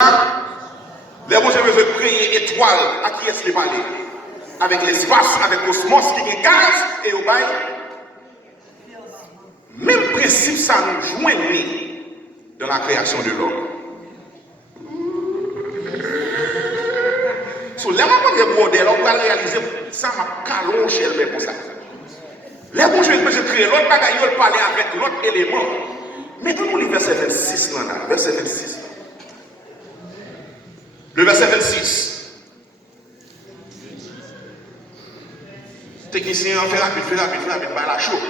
Les bon Dieu veut créer étoile à qui est-ce les parler? Avec l'espace, avec le cosmos qui est gaz et au bail. Même principe ça nous joignit dans la création de l'homme. Sur les moments de modèle, on va réaliser ça m'a calon chez elle comme ça. Les bon Dieu veut créer l'autre bagaille, il parler avec l'autre élément. Mais dans le verset 26 là, verset 26. Le verset 26. Technicien, fais rapide, par la chaud.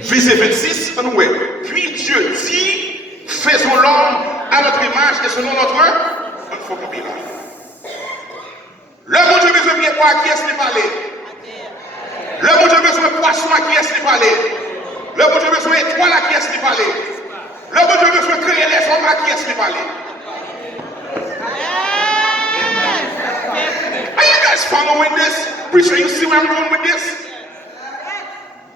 Verset 26, on nous puis Dieu dit, faisons l'homme à notre image et selon notre il faut copier là. Le bon Dieu besoin de quoi à qui est-ce qu'il parlait? Le bon Dieu besoin de poisson à qui est-ce qu'il parlait? Le bon Dieu besoin d'étoile à qui est-ce qu'il parlait? Le bon Dieu besoin de créer les hommes à qui est-ce qu'il parlait? Are you guys following this? Preacher, you see where I'm going with this?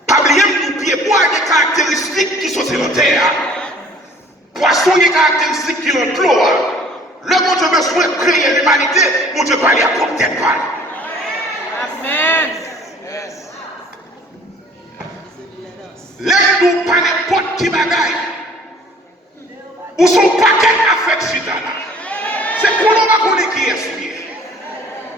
Pas oublier que pied bois des caractéristiques qui sont sur la terre. Poisson des caractéristiques qui ont l'eau. Le bon Dieu besoin de créer l'humanité, mon Dieu parle à propre tête pas. Amen. Laisse-nous pas n'importe qui bagaille. Ou son paquet affecté là. C'est pour nous va connaître qui est celui.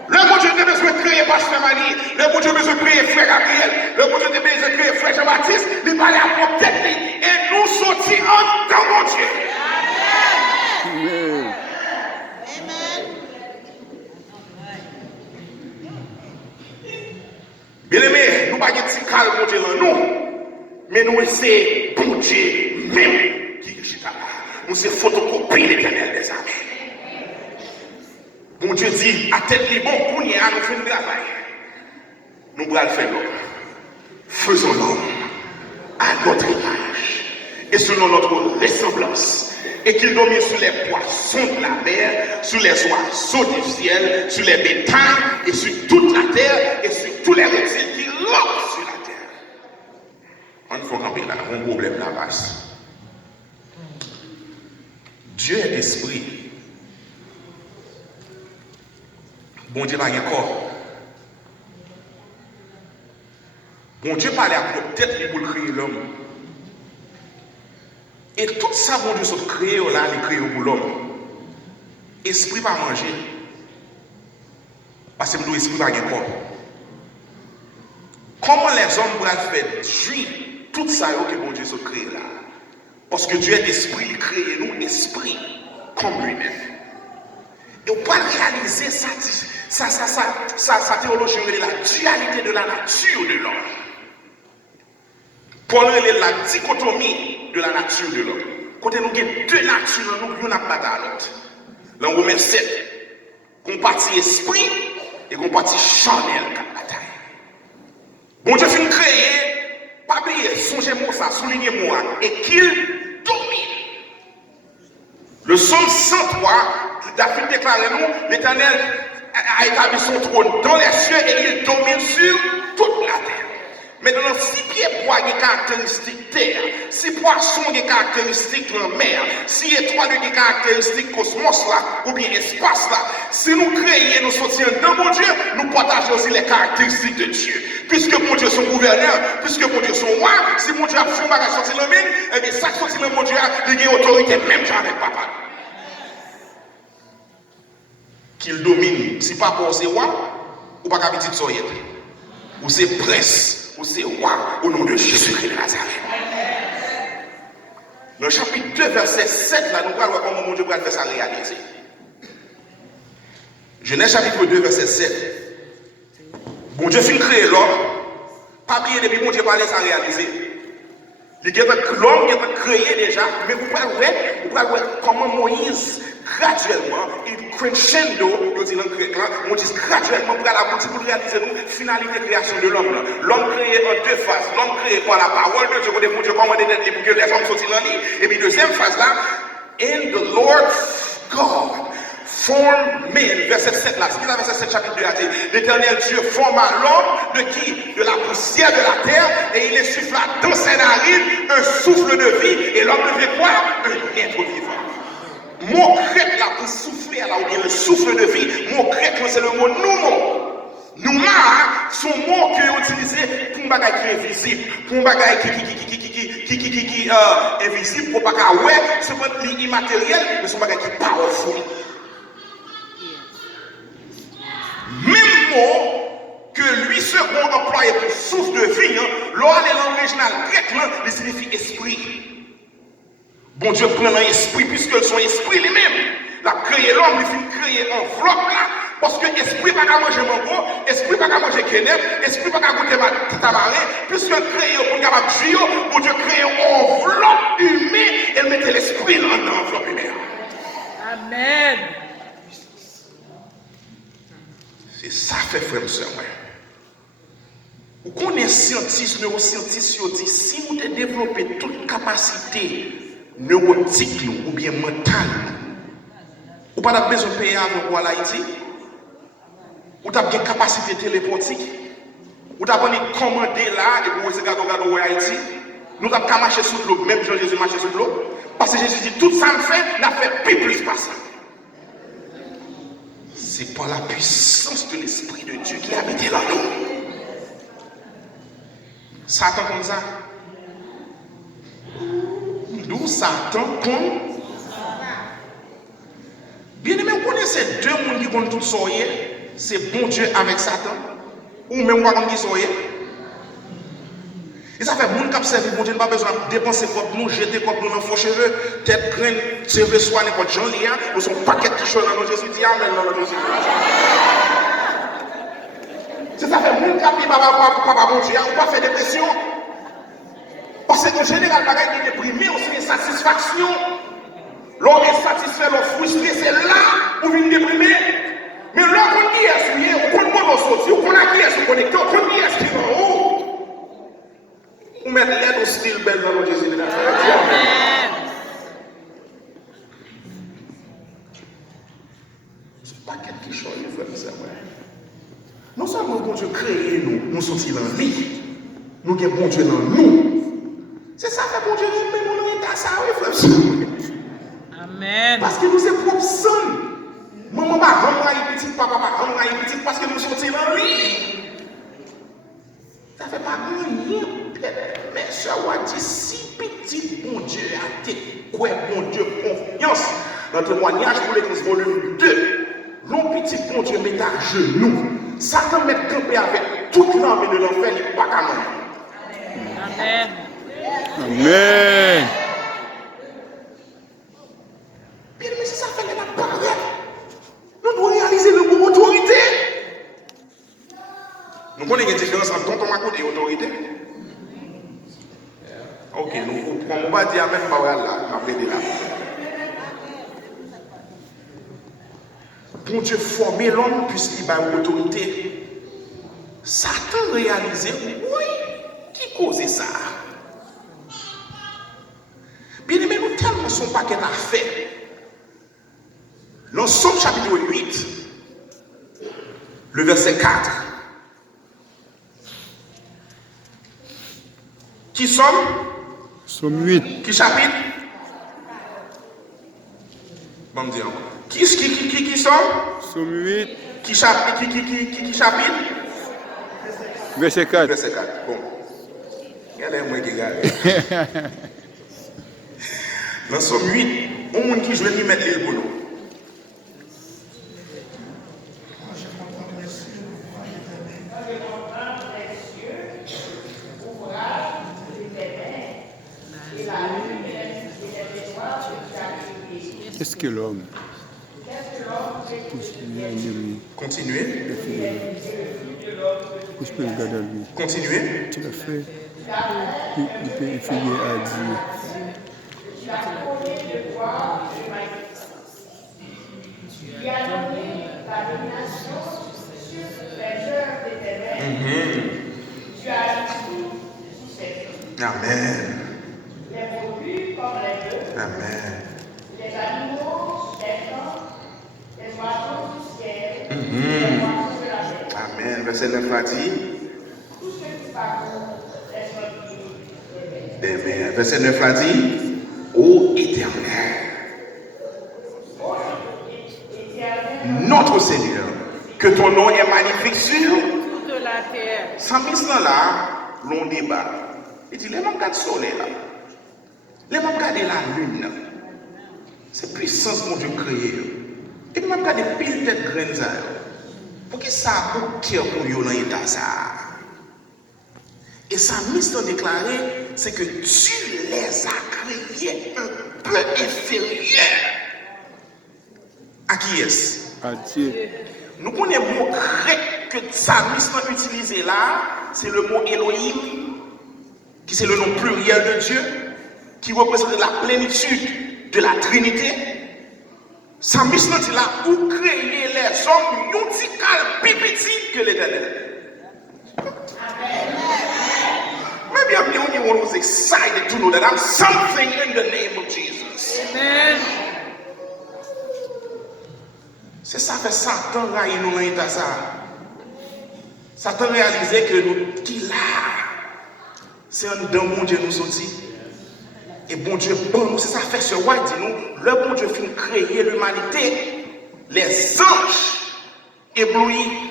Le bon Dieu a besoin de créer Pasteur Mani, le bon Dieu a besoin de créer Frère Gabriel, le bon Dieu a besoin de créer Frère Jean-Baptiste, il parle à propre tête et nous sortir en temps, mon Dieu. Amen. Bien aimé, nous ne pouvons pas dire calme, mon Dieu, nous, mais nous c'est bon Dieu même qui est là. Nous c'est photocopie l'Éternel des armées. Bon Dieu dit, à tête libre, pour nous faire un travail. Nous allons faire l'homme. Faisons l'homme à notre image et selon notre ressemblance. Et qu'il domine sur les poissons de la mer, sur les oiseaux du ciel, sur les bétails et sur toute la terre et sur tous les reptiles qui rampent sur la terre. On ne faut camper là, on problème la base. Dieu est esprit. Bon Dieu n'a rien corps. Bon Dieu parlait à propre tête pour créer l'homme. Et tout ça, bon Dieu, s'est créé là, il créé pour l'homme. Esprit pas manger. Parce que l'esprit n'a rien corps. Comment les hommes pourraient faire jouir tout ça que bon Dieu s'est créé là? Parce que Dieu est esprit, il crée nous esprit comme lui-même. Et on peut réaliser sa théologie, la dualité de la nature de l'homme. Pour la dichotomie de la nature de l'homme. Quand nous avons deux natures, nous n'avons pas à l'autre. Là, on remet 7. Qu'on partie esprit et qu'on partie charnel comme bataille. Bon Dieu fait créer, pas oublier, songez-moi ça, soulignez-moi, et qu'il domine. Le psaume 103, David déclare nous, l'Éternel a établi son trône dans les cieux et il domine sur toute la terre. Maintenant, si pieds bois des caractéristiques terre, si poisson des caractéristiques la mer, si étoile des caractéristiques cosmos là, ou bien espace là, si nous créons, nous sortions de mon Dieu, nous partageons aussi les caractéristiques de Dieu. Puisque mon Dieu est son gouverneur, puisque mon Dieu est son roi, si mon Dieu a fait un bagage sorti le mine, eh bien, ça sorti le mon Dieu a une autorité même avec papa. Qu'il domine, si pas pour ses rois, ou pas qu'à petite soyette, ou c'est prince. C'est roi au nom de Jésus-Christ de Nazareth. Dans le chapitre 2, verset 7, là, nous allons voir comment mon Dieu va faire ça réaliser. Genèse chapitre 2, verset 7. Bon Dieu finit créer l'homme. Pas oublier depuis mon Dieu parler ça réaliser. L'homme qui est créé déjà, mais vous pouvez voir comment Moïse, graduellement, il crescendo, on dit graduellement pour aboutir pour réaliser la finalité de création de l'homme. L'homme créé en deux phases. L'homme créé par la parole de Dieu, pour Dieu commandé d'être pour que les hommes sortent dans lui. Et puis deuxième phase là, in the Lord God formed man, verset 7 là, c'est verset 7 chapitre 2 a dit, l'Éternel Dieu forma l'homme de qui? De la poussière de la terre, et il insuffla dans ses narines un souffle de vie, et l'homme devient quoi? Un être vivant. Mot grec là pour souffler, là, ou bien le souffle de vie, mot grec c'est le mot pneuma. Nouma, son mot que vous utilisez pour un bagage qui est invisible, pour un bagage qui est invisible, pour un bagage ouais, c'est pas immatériel, mais c'est un bagage qui est powerful. Même mot que lui second employé pour souffle de vie, l'on est dans l'original grec, il signifie esprit. Bon Dieu prend l'esprit puisque son esprit lui-même. La créé l'homme, il fait créer enveloppe là. Parce que l'esprit n'a pas à manger mango, l'esprit n'a pas à manger kenep, l'esprit n'a pas à goûter ma tamaré, puisque créé pour capable de jouer, pour Dieu créer une enveloppe humaine, elle mettait l'esprit dans l'enveloppe humaine. Amen. C'est ça fait frère sœur. Vous connaissez scientifique, neuroscientifique, dit si vous avez développé toute capacité neurotique ou bien mentale, vous n'avez pas besoin de payer avec vous à l'Haïti. Vous avez une capacité téléportique. Vous avez commandé là et vous avez regardé Haïti. Nous avons marché sur l'eau, même Jésus marché sur l'eau. Parce que Jésus dit tout ça me fait, n'a fait plus pas ça. C'est par la puissance de l'Esprit de Dieu qui habite là nous. Satan comme ça. D'où Satan comme. Bien aimé, vous connaissez deux mondes qui vont tout soyer. C'est bon Dieu avec Satan. Ou même pas comme qui soyer. Et ça fait que les gens qui servent bon Dieu n'a pas besoin de dépenser comme nous, jeter comme nous dans faux cheveux, tête graine, cheveux soin, n'importe Jean Lia, nous sommes paquet qui cheveux dans Jésus, dit Amen dans Jésus. C'est ça fait que les gens qui papa bon Dieu, on pas faire dépression. Parce qu'en général, il est déprimé, aussi une satisfaction. L'homme est satisfait, l'homme frustré, c'est là où il est déprimé. Mais là, on dit est souillé, on compte pas dans sortir, on a qui est connecté, on compte qui est qui est en haut. On met l'aide au style belle dans le Jésus de Nazareth. C'est pas quelque chose, frère, c'est vrai. Non seulement bon Dieu crée nous, nous sommes dans la vie, nous avons bon Dieu dans nous. C'est ça que bon Dieu nous met dans l'état, ça, oui, frère. Amen. Parce que nous sommes propres sons. Maman va rendre une petite, papa va rendre une petite parce que nous sommes dans la vie. Ça ne fait pas rien. Mais ça va dire si petit bon Dieu a été, quoi bon Dieu confiance. Dans le témoignage pour l'église volume 2, l'on petit bon Dieu met à genoux. Satan met campé avec toute l'armée de l'enfer, il n'est pas qu'à nous. Amen. Amen. Bien, mais si ça fait la parole, nous devons réaliser le mot autorité. Nous connaissons une différence entre tonton Macoute et autorité. Ok, nous ne va pas dire même pas là, après de là. Bon Dieu formé l'homme puisqu'il a une autorité. Satan réalisé, oui, qui causait ça? Bien aimé, nous tellement son paquet à faire. Dans Somme chapitre 8, le verset 4. Qui sommes? Somme 8. Qui chapitre? Bon, me dire encore. Qui sommes? Somme 8. Qui chapitre? Qui chapitre? Verset 4. Verset 4. Bon. Il y a moi qui regarde. Dans Somme 8, on monde qui joue ni mettre le boulot. Qu'est-ce que l'homme? Continuez. Qu'est-ce que peux regarder à lui? Continuez. Tu l'as fait. Il peut effeuiller à Dieu. Amen. Amen. Les animaux, les plantes, les oiseaux du ciel, les oiseaux de la mer. Amen. Verset 9 a dit. Tout ce qui parcourt les Amen. Verset 9 a dit. Ô Éternel, notre Seigneur, que ton nom est magnifique sur Toute la terre. sans mis là, l'on débat. Il dit, les gens regardent le soleil là. Les gens regardent la lune là. C'est puissance mon Dieu créé. Et puis, je regarde pile tête graines ça. Pour qui ça a aucun pour eux dans l'état ça? Et sa mission déclarée, c'est que Dieu les a créés un peu inférieurs. À qui est-ce? À Dieu. Nous connaissons le mot grec que sa mission utilisé là, c'est le mot Elohim, qui c'est le nom pluriel de Dieu, qui représente la plénitude de la Trinité. Sa mission est là où créer les hommes, yon ti kal pi petit que l'Éternel. Maybe I'm the only one who's excited to know that I'm something in the name of Jesus. Amen. C'est ça fait Satan raille nous dans l'état ça. Satan réalisait que nous qui là, c'est un dans mon Dieu nous sorti. Et bon Dieu, bon nous, c'est ça fait ce roi dit nous, le bon Dieu finit créer l'humanité, les anges éblouis,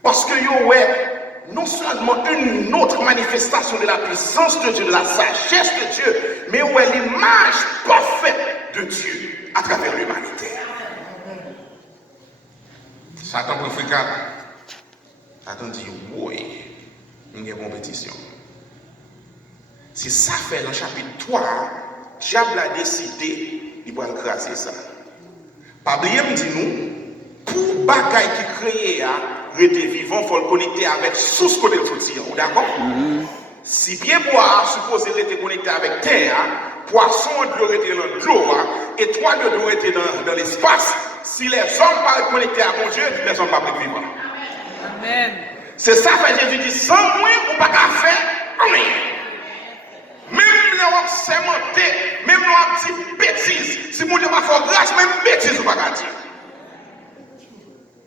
parce que yo ouais, non seulement une autre manifestation de la puissance de Dieu, de la sagesse de Dieu, mais ouais l'image parfaite de Dieu à travers l'humanité. Satan prend fréquent. Satan dit, oui, il y a une compétition. Si ça fait dans le chapitre 3, diable a décidé, il va écraser ça. Pas oublier, me dit nous, pour bagaille qui créé, rester vivant, il faut le connecter avec source côté de sortir. D'accord? Si bien boire, supposé être connecté avec terre, poisson doit être dans l'eau, étoile doit être dans l'espace. Si les hommes ne sont pas connectés à mon Dieu, les hommes ne sont pas vivants. Amen. C'est ça que Jésus dit, sans moi, on ne peut pas faire rien. Même les hommes sémentés, même les hommes dit bêtises. Si mon Dieu n'a pas fait grâce, même bêtises, on ne peut pas dire.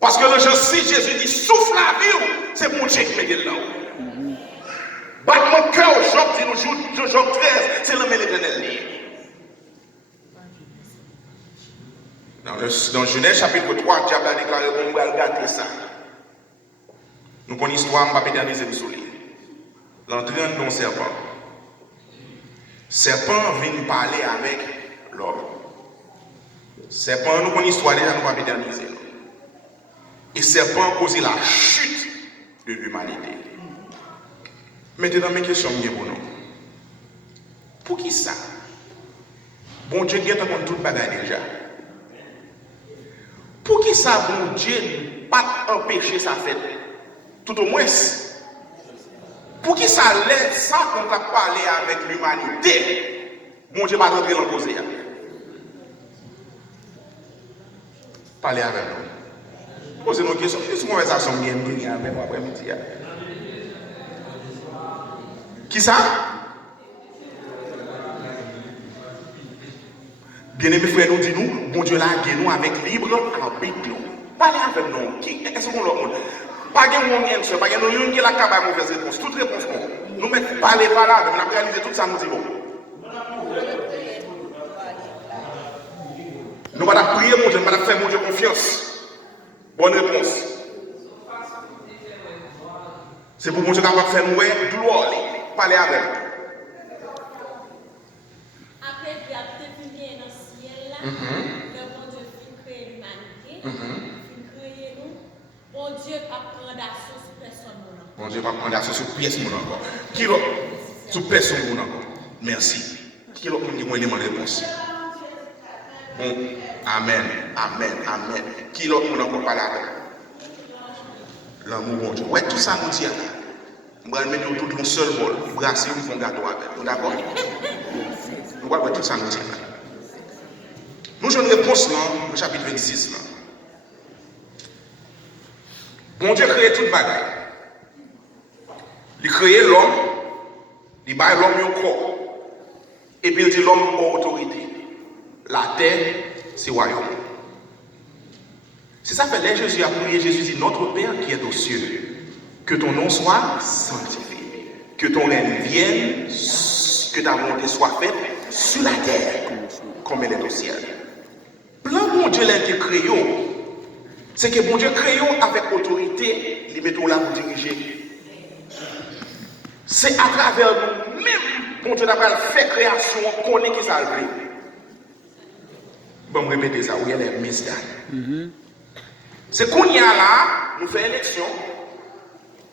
Parce que le jour si Jésus dit souffle la vie, c'est mon Dieu qui met là. Battement de cœur, Job dit nous, Job 13, c'est l'homme de l'Éternel. Dans Genèse chapitre 3, le diable a déclaré qu'on va regarder ça. Nous connaissons l'histoire, on ne va pas éterniser le soleil. L'entrée dans le serpent. Serpent vient parler avec l'homme. Serpent, nous connaissons l'histoire déjà, nous ne va pas éterniser. Et serpent a causé la chute de l'humanité. Maintenant, mes questions pour nous. Pour qui ça? Bon Dieu, il y a tout le bagage déjà. Pour qui ça, bon Dieu, pas empêcher ça fait? Tout au moins, pour qui ça l'aide ça qu'on a parlé avec l'humanité? Bon Dieu, pas rentrer dans le causer. Parlez avec nous. Posez nos questions. Qu'est-ce qu'on va faire ça avec moi après-midi? Qui ça? Bien-aimés frères, nous disons, bon Dieu l'a nous avec libre arbitre. Parlez avec nous. Qui est-ce qu'on l'a? Pas de monde, pas de monde qui a la cabane mauvaise réponse. Toute réponse, nous mettons parler par là, nous avons réalisé tout ça, nous disons. Nous allons prier mon Dieu, nous allons faire mon Dieu confiance. Bonne réponse. C'est pour mon Dieu qui va faire nous gloire. Parlez avec. Après, il y a peut-être bien dans le ciel, là, le bon Dieu fait créer l'humanité, fait créer nous. Bon Dieu va prendre assaut sur personne. Bon Dieu va prendre assaut sur pièce encore. Qui l'autre? Sur personne encore. Merci. Qui l'autre qui m'a demandé réponse? Bon. Amen. Amen. Amen. Qui l'autre qui encore parlé avec? L'amour bon Dieu. Ouais, tout ça nous dit là. On va mettre tout dans un seul bol. Brasser, on fait un gâteau avec. D'accord? Nous allons voir tout ça nous dit là. Nous avons une réponse dans le chapitre 26 là. Bon Dieu crée toute bagaille. Il crée l'homme, il bat l'homme au corps. Et puis il dit l'homme a autorité. La terre, c'est royaume. C'est ça que fait Jésus a prié. Jésus dit, notre Père qui est aux cieux, que ton nom soit sanctifié, que ton règne vienne, que ta volonté soit faite sur la terre, comme elle est au ciel. Plan mon Dieu l'a été créé, C'est que bon Dieu crée avec autorité, il met là pour diriger. C'est à travers nous-mêmes, bon Dieu n'a pas fait création, qu'on est qui ça le fait. Bon, répétez ça, oui, elle est mystère. C'est qu'on y a là, nous faisons élection,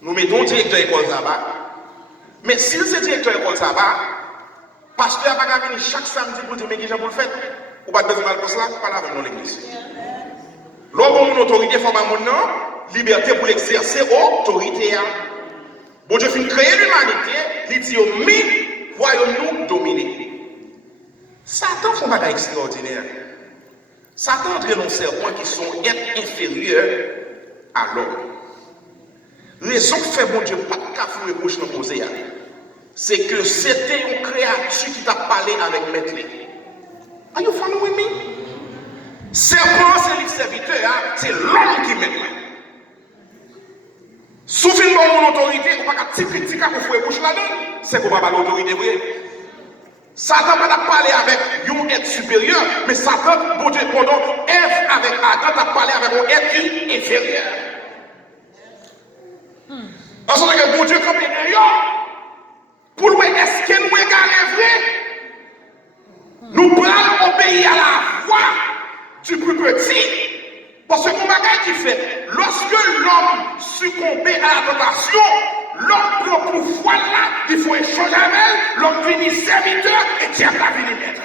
nous mettons directeur école là-bas. Mais si c'est directeur école là-bas, pasteur n'a pas venir chaque samedi pour dire mais qui j'ai pour le faire, ou pas besoin de cela, pas là avec l'église. Lorsqu'on a une autorité, il faut que liberté pour l'exercer autorité. Bon Dieu fin créer l'humanité, il dit mais voyons-nous dominer. Satan fait un bagage extraordinaire. Satan entre dans serpents qui sont êtres inférieurs à l'homme. Raison que fait bon Dieu pas de cafou et bouche dans poser, c'est que c'était une créature qui t'a parlé avec maître. Are you following me? Serpent, c'est le serviteur, c'est l'homme qui mène. Souffle mon autorité, on va pas petit pour faire bouche là-dedans, c'est qu'on va pas l'autorité vraie. Satan va parler avec un être supérieur, mais Satan, bon Dieu, pendant Ève avec Adam, a parlé avec un être inférieur. En ce que bon Dieu, comme il est pour lui, est-ce que nous égalons vrai? Nous prenons obéir à la voix du plus petit. Parce que mon bagage qui fait, lorsque l'homme succombe à la tentation, l'homme prend pouvoir là, il faut échanger avec elle, l'homme finit serviteur et diable va venir maître.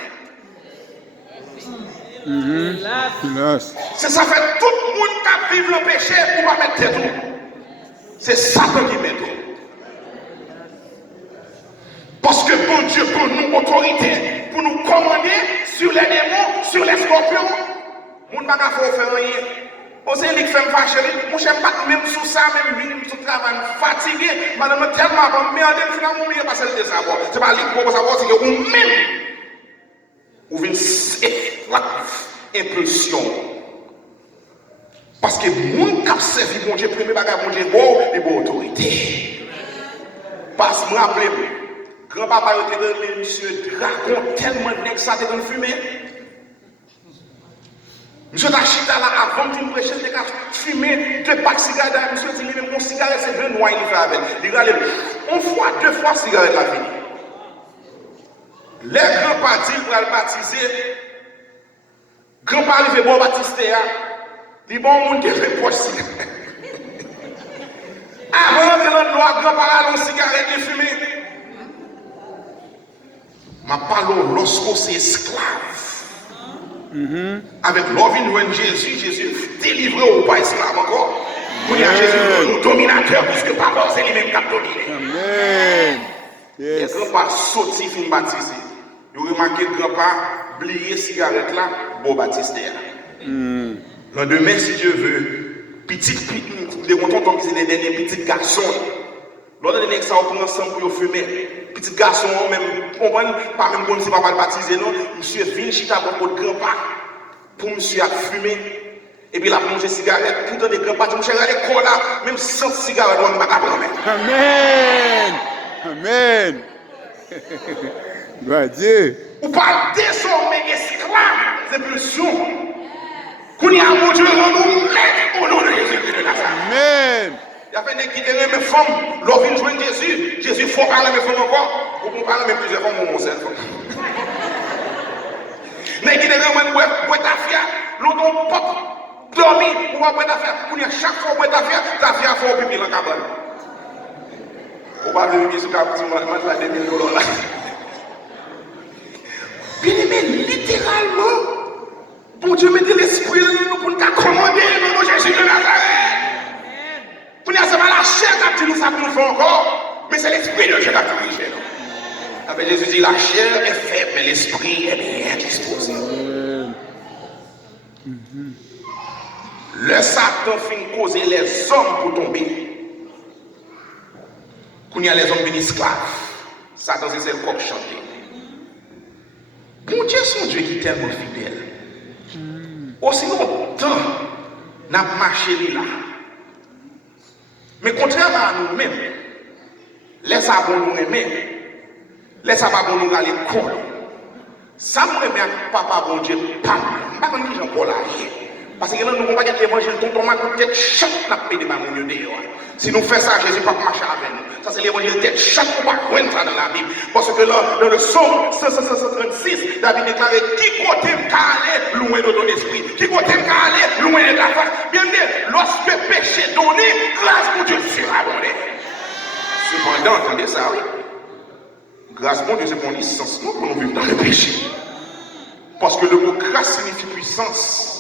C'est ça fait tout le monde qui vit le péché pour pas mettre tête. C'est Satan qui met tout. Parce que bon Dieu pour nous autorité, pour nous commander sur les démons, sur les scorpions. Mon bagage faut faire rien. On sait qu'il fait me fâcher. Mon chef pas même sous ça, même sous travail fatigué. Madame tellement bon, mais en finalement on pas celle de savoir. C'est pas lui pour savoir c'est que vous même ou une impulsion. Parce que mon cap servi mon Dieu premier bagage mon Dieu bon et bon autorité. Parce que me rappelle grand-papa était monsieur dragon tellement nèg ça te donne fumer. Monsieur Tachita là, avant de prêcher, il a fumé 2 packs de cigarettes. Monsieur dit, mon cigarette, c'est 2 noix, il fait avec. Il a une fois, 2 fois, cigarette la fini. Les grands-parents disent pour le baptiser. Grand-parents arrivent bon baptiser. Les bons monde qui fait poche cigarette. Avant de l'autre loi, grand-parents ont une cigarette et fumé. Ma parole, lorsqu'on c'est esclave. Avec l'ovine Jésus, Jésus délivré au pas esclave encore. Pour dire Jésus, nous dominateur, puisque papa, c'est lui-même qui a dominé. Amen. Les grands-parents sortis, fin baptisé. Vous remarquez que grand-père, oublié cigarette là, bon baptisé. Lendemain, si Dieu veut, petit, les montants qui sont les derniers petits garçons. L'autre dernier, ça, on prend ensemble pour fumer. Petit garçon, même, pas même comme si papa le baptisé, non. Monsieur vient chita pour le grand-père, pour monsieur a fumé. Et puis il a mangé cigarette. Tout le temps, grand-père, monsieur à l'école là, même sans cigarette, on ne va pas prendre. Amen. Amen. Gloire à Dieu. Ou pas désormais esclave de pulsions. Qu'on y a mon Dieu, on nous met au nom de Jésus de Nazareth. Amen. Il y a fait qui étaient mes femmes, l'on vient joindre Jésus. Jésus, il faut parler mes femmes encore. Ou pour parler même plusieurs femmes, mon seul. Mais qui étaient vraiment boîte à fier, l'on pop, dormi, pour boîte à fier. Pour chaque fois boîte à fier faut pipi dans la cabane. On va venir sur le cabane, on va $2 000 là. Bien aimé, littéralement, bon Dieu mettez l'esprit nous pour nous commander le nom de Jésus de Nazareth. Pour nous, ce n'est pas la chair qui nous ça pour nous faire encore, mais c'est l'esprit de Dieu qui a dirigé. Avec Jésus dit, la chair est faible, mais l'esprit est bien disposé. Le Satan finit causer les hommes pour tomber. Quand il y a les hommes venus esclaves, Satan c'est le coq chanté. Bon Dieu, son Dieu qui est tellement fidèle. Aussi longtemps, nous avons marché là. Mais contrairement à nous-mêmes, les abons nous aimer, les abons nous aller l'école. Ça me remet à papa bon Dieu, pas. Je ne sais pas si Jean-Paul a rien. Parce que là, nous ne pouvons pas dire l'évangile, dont on m'a tête chaque n'a pas de mamou dehors. Si nous faisons ça, Jésus ne va pas marcher avec nous. Ça, c'est l'évangile tête chaque fois qu'on ça dans la Bible. Parce que là, dans le psaume 136, David déclarait qui côté me loin de ton esprit, qui côté me loin de ta face. Bien dit, lorsque péché donné, grâce pour Dieu surabondée. Cependant, entendez ça, oui. Grâce pour Dieu, c'est mon licenciement pour nous vivre dans le péché. Parce que le mot grâce signifie puissance.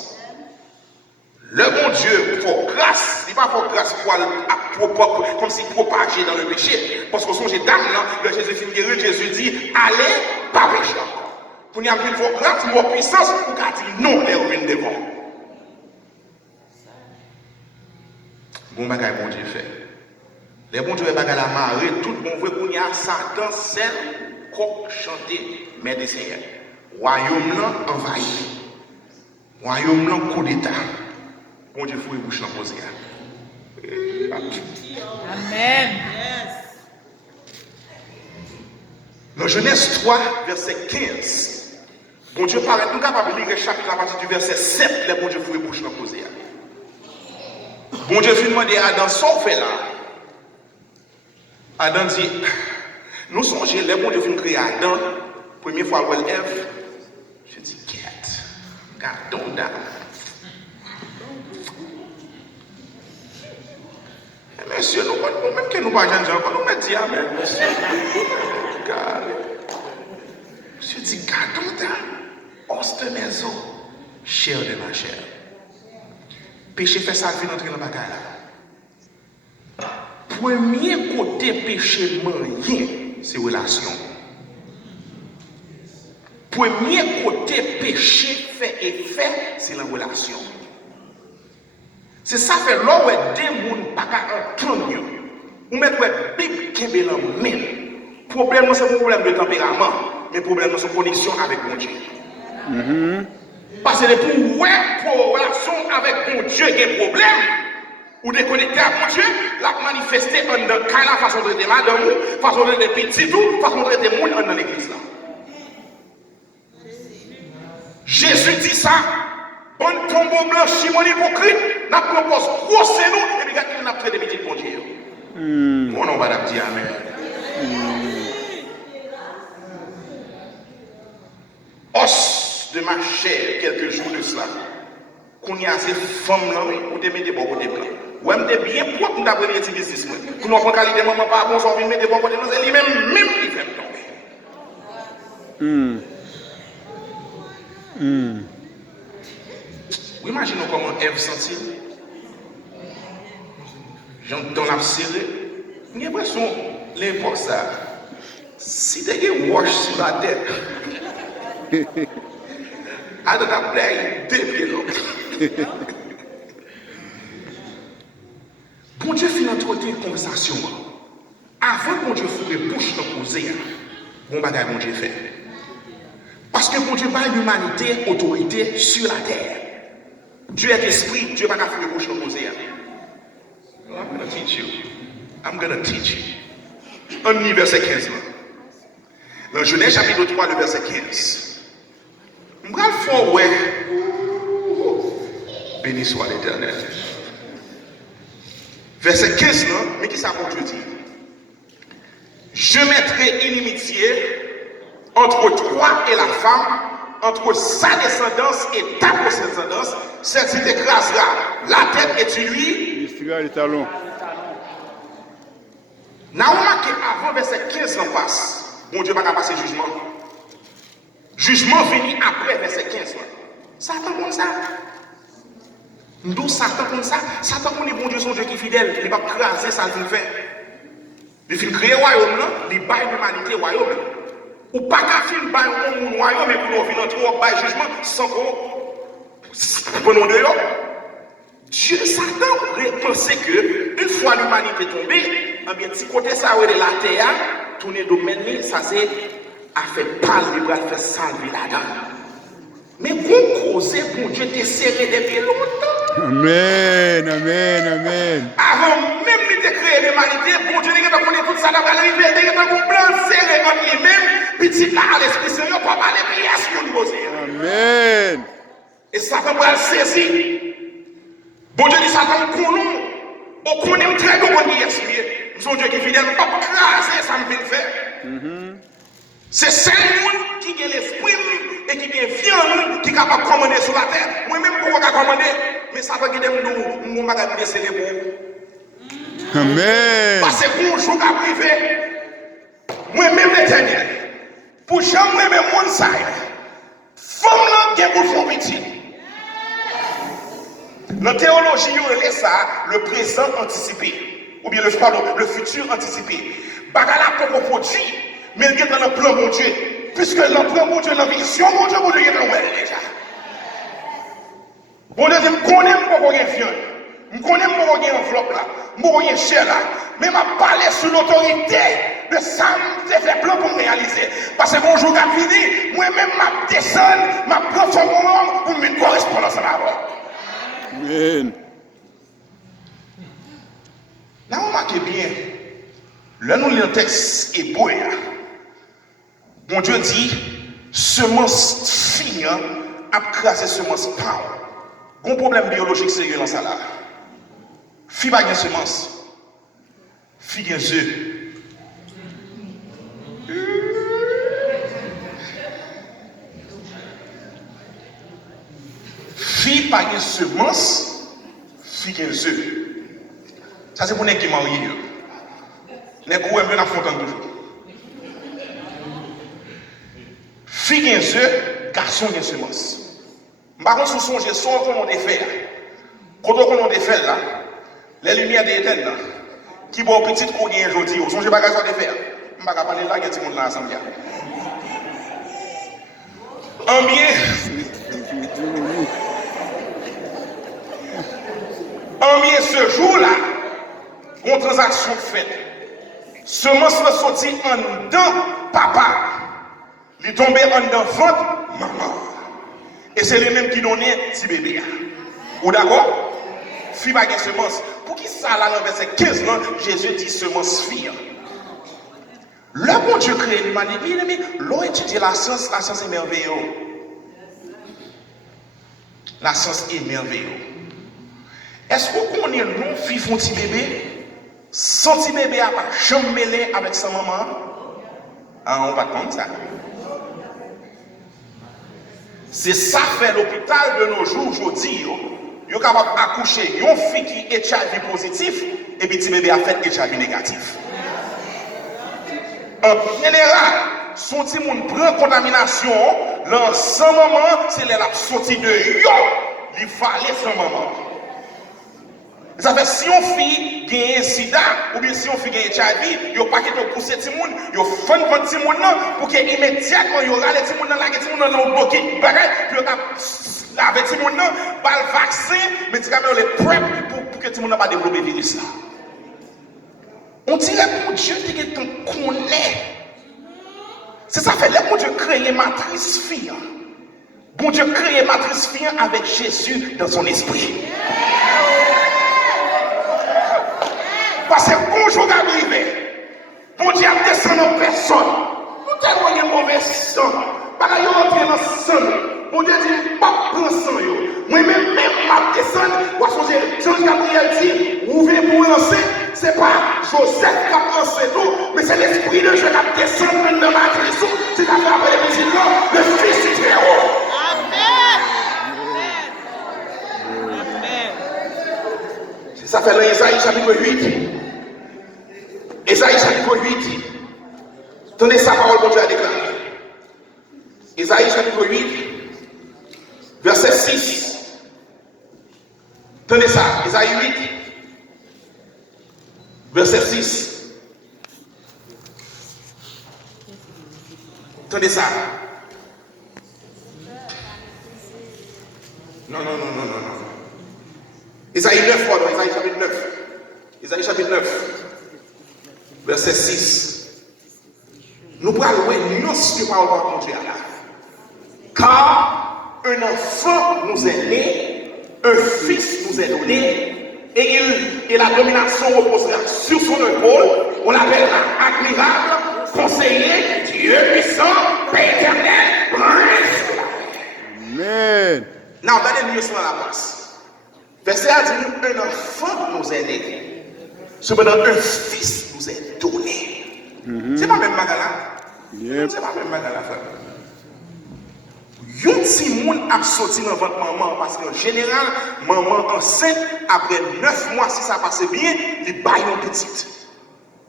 Le bon Dieu, il faut grâce. Il ne pas pour grâce pour comme si propager dans le péché. Parce que son d'âme, là, Jésus finit guérir, Jésus dit, allez, pas pécher encore. Pour nous avoir il faut grâce, pour puissance, pour qu'il dire non, les ruines devant. Bon bagage, bon Dieu fait. Les bons Dieu bagage la marée, tout le monde veut qu'on y a Satan, celle, coq, chanter, mais des seigneurs. Royaume là envahi. Royaume là coup d'état. Bon Dieu, faut y bouche l'emposer. Amen. Dans Genèse 3, verset 15, bon Dieu parle, nous sommes capables de lire le chapitre à partir du verset 7, le bon Dieu faut y bouche l'emposer. Bon Dieu fait demander à Adam, son fait là. Adam dit, nous songeons, les bon Dieu fait créer Adam, première fois où elle Ève, je dis, quête, gardons d'âme. Monsieur, nous même que nous ne pouvons pas nous mettons amen. Monsieur dit, gardons d'âme, os de mes os, chair de ma chair. Péché fait ça, il entrer dans la bagaille. Premier côté péché moyen, c'est relation. Premier côté péché fait effet, c'est la relation. C'est ça fait là où des gens pas entendre. Ou mettre la Bible qui est dans le même. Le problème, c'est un problème de tempérament, mais le problème, c'est une connexion avec mon Dieu. Parce que pour relation avec mon Dieu, il y a un problème. Ou déconnecter à mon Dieu, la manifester dans la façon de traiter madame, façon de traiter petit tout, façon de traiter monde dans l'église. Jésus dit ça. On tombe blanc, chimon hypocrite, n'a propose gros c'est nous, et puis il n'a traité petit bon Dieu. Mon nom va dire amen. Os de ma chair, quelques jours de cela, qu'on y a ces femmes-là, où te mettez bon côté blanc. Ou même bien propre d'après les petits business. Pour nous prendre qualité, maman, pas bon, ça, mettez bon côté blanc, c'est lui-même, il fait tomber. Vous imaginez comment Ève sentit. J'entends la serré. J'ai l'impression, l'époque ça, si tu as un wash sur la tête, à de la plaie, deux l'autre. Bon Dieu finit d'entretenir une conversation. Avant que bon Dieu fourre bouche dans poser, bon bagage bon Dieu fait. Parce que bon Dieu pas l'humanité, autorité sur la terre. Dieu est esprit, Dieu va pas faire bouche dans poser. I'm going to teach you. I'm going to teach you. On lit verset 15. Dans Genèse chapitre 3, le verset 15. Je vais le faire, ouais. Béni soit l'Éternel. Verset 15, là, mais qui ça pour Dieu dit? Je mettrai inimitié entre toi et la femme, entre sa descendance et ta descendance. Celle-ci t'écrasera la tête et tu lui. Les talons. Nous avons remarqué avant verset 15 en passe. Bon Dieu va pas passer jugement. Jugement venu après verset 15. Satan comme ça. D'où Satan comme ça? Satan connaît bon Dieu, son Dieu qui est fidèle. Il va craser ça qu'il fait. Il fait créer un royaume là, il baille l'humanité royaume. Ou pas qu'à faire un royaume, mais pour nous venir entrer au bail jugement sans qu'on prenons dehors. Dieu, Satan pensait que une fois l'humanité tombée, eh bien, si côté ça de la terre, tourner domaine, ça c'est à faire parler, il va faire salver là-dedans. Mais vous causez pour Dieu te serrer depuis longtemps. Amen, amen, amen. Avant même de créer l'humanité, bon Dieu n'a pas connu tout ça, il va arriver, il y a un plan serré entre lui-même, petit là à l'esprit Saint, il va pas parler, puis est-ce qu'on nous pose. Amen. Et Satan va le saisir. Bon Dieu dit Satan, on connaît très bien qu'on dit yes. Son Dieu qui est fidèle, pas craser ça me fait faire. C'est seul monde qui a l'esprit et qui est viande qui est capable de commander sur la terre. Moi-même, pour commander, mais Satan qui est nous madame décédé pour vous. Amen. Parce que pour un jour à privé, moi-même l'éternel, pour jamais moi-même mon saille, femme là qui est pour son petit. Dans la théologie, on laisse ça le présent anticipé, ou bien le futur anticipé. Bagala pour produit, mais il est dans le plan de Dieu. Puisque le plan de Dieu, la vision de Dieu, Dieu est dans le déjà. Bon Dieu, je connais mon viande, je connais mon enveloppe là, mon chair là, mais je parle sur l'autorité de ça, je fais plan pour me réaliser. Parce que mon jour a fini, moi-même, je descends, je prends son moment pour me correspondre à la voix. Amen. Là, on remarque bien, là, nous lisons le texte hébreu. Mon Dieu dit, semence fille a crasé semence power. Un problème biologique sérieux dans ça là. Fille pas de semence. Fille de œuf. Fille pas de semence. Fille de œuf. Ça c'est pour les qui marient. Les coups aiment la fontaine toujours. Fille de œuf, garçon de semence. Par contre, si vous songez, soit qu'on a fait, quand on a fait là, les lumières des éternes là, qui vont petit qu'on y aujourd'hui, vous songez pas qu'on a fait. Je ne vais pas parler là, il y a des gens là ensemble. En bien ce jour-là, une transaction faite. Semence va sortir en dedans papa. Il est tombé en dedans votre maman. Et c'est les mêmes qui donnaient petit bébé. Ou d'accord? Fille pas de semence. Pour qui ça là dans verset 15 là, Jésus dit semence fille. Le bon Dieu crée l'humanité, mais l'on étudie la science est merveilleuse. La science est merveilleuse. Est-ce qu'on connaît non fille font petit bébé? Son petit bébé a pas jamais mêlé avec sa maman? Ah, on va prendre ça. C'est ça fait l'hôpital de nos jours aujourd'hui. Vous êtes capable d'accoucher une fille qui est HIV positif et puis petit bébé a fait HIV négatif. En général, son petit monde prend contamination, l'ensemble moment, c'est la sortie de yo, il fallait son maman. Ça fait si on fille qui a sida ou bien si on fille qui a HIV, il n'y a pas qu'à pousser petit monde, il y a fin de petit monde pour que immédiatement il y aura les petits monde là, les petits monde là bloqué, puis il y a avec petit monde là, le vaccin, médicaments les prep pour que petit monde n'a pas développé le virus là. On dirait que Dieu te connaît. C'est ça fait là que Dieu crée les matrices filles. Bon Dieu crée les matrices filles avec Jésus dans son esprit. Parce que bonjour arrivé, bon Dieu a descendu en personne. Nous tellement de mauvais sang. Parce que nous entrons dans le sang. Bon Dieu dit, pas prendre sang. Moi-même, ma descendre, Jean Gabriel dit, ouvrez pour lancer. Ce n'est pas Joseph qui a lancé tout, mais c'est l'esprit de Dieu qui a descendu dans la matrice. C'est la femme de musulman, le Fils du Très-Haut. Ça fait dans Isaïe chapitre 8. Isaïe chapitre 8. Tenez sa parole que Dieu a déclaré. Isaïe chapitre 8, verset 6. Tenez ça, Isaïe 8, verset 6. Tenez ça. Non. Isaïe 9, pardon, Isaïe chapitre 9. Isaïe chapitre 9, verset 6. Nous parlons de nuance de parole par Dieu là. Car un enfant nous est né, un fils nous est donné, et la domination reposera sur son épaule. On l'appellera admirable, conseiller, Dieu puissant, Père éternel, prince. Amen. Now, donnez-nous sur la place. Verset a dit, un enfant nous est né. Cependant, un fils nous est donné. C'est pas même magala. Yep. C'est pas même magala, frère. Yon ti moun a sorti dans votre maman parce qu'en général, maman enceinte, après 9 mois, si ça passe bien, il baille une petite.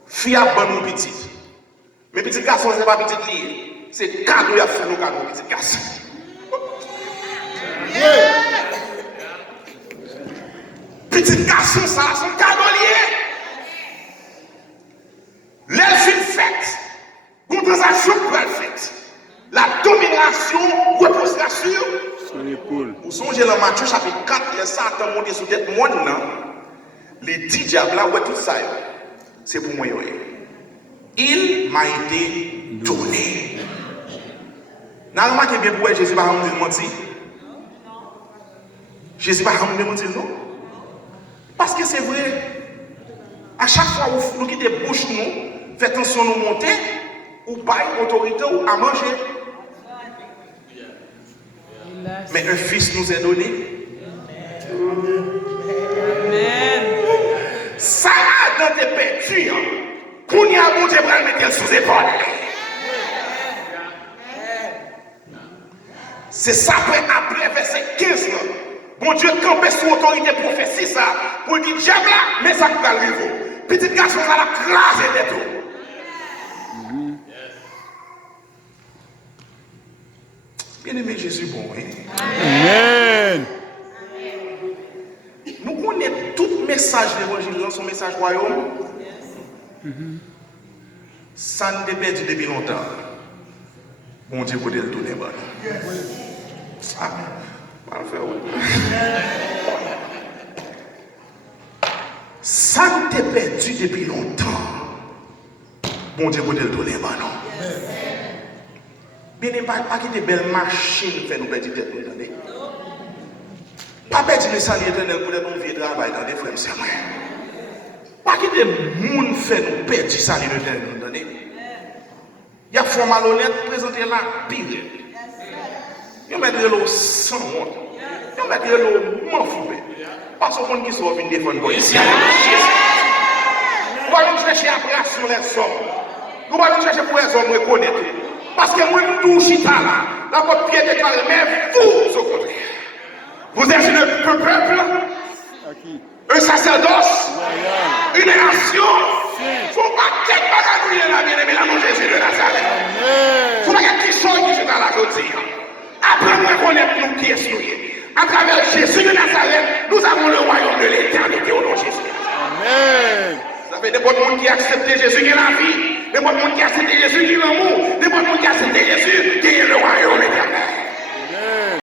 Fille a bonne une petite. Mais petit garçon, c'est pas petite liée. C'est cadeau, il a fait nos cadeaux, petit garçon. Petit garçon, ça, son cadeau lié. L'elfine faite. Une transaction pour elle faite. La domination repose sur Sur l'épaule. vous songez dans Matthieu chapitre 4, les Satan monté sur tête monde, les 10 diables là, ouais, tout ça, c'est pour moi. Il m'a été donné. N'a remarqué bien pourquoi Jésus va me mentir? Jésus va me mentir, non? Parce que c'est vrai. À chaque fois où nous quittons bouche, nous, faites attention nous monter, ou pas autorité ou à manger. Mais un fils nous est donné. Amen. Ça a dans tes perdu. Qu'on y a bon Dieu pour le mettre sous épaule. C'est ça après verset 15. Bon Dieu campé sous autorité prophétie ça. Pour dire diable là, mais ça peut arriver. Petit garçon ça l'a crasé des tout. Bien-aimé Jésus, bon, hein? Amen. Nous connaissons tout message de l'évangile, son message royaume. Ça ne dépend depuis longtemps. Bon Dieu, vous devez le donner. Amen. Ça ne dépend depuis longtemps. Bon Dieu, vous devez le donner. Bien, pas qu'il y ait des belles machines faire nous perdre du temps, attendez. Pas perdre le salut éternel pour nous vivre travail dans des frères, c'est vrai. Pas qu'il y ait des gens faire nous perdre du salut éternel, attendez. Il y a fort malhonnête présenter la pire. Il y a mettre l'eau sans honte. Il y a mettre l'eau m'enfoué. Parce qu'on qui sont venus défendre ici. Nous allons chercher après sur les hommes. Nous allons chercher pour les hommes reconnaître. Parce que moi, nous touchons chita là. La votre pied déclaré, mais vous, au contraire. Vous êtes un peuple, un sacerdoce, une nation. Il ne faut pas qu'elle bagarre la bien-aimée, la mon Jésus de Nazareth. Il faut pas qu'elle qui change qui est dans la journée. Après, nous connaissons nous qui est souillé. À travers Jésus de Nazareth, nous avons le royaume de l'éternité au nom de Jésus. Amen. Vous avez des bonnes gens qui acceptent Jésus qui est la vie, des bonnes gens qui acceptent Jésus qui est l'amour, des bonnes gens qui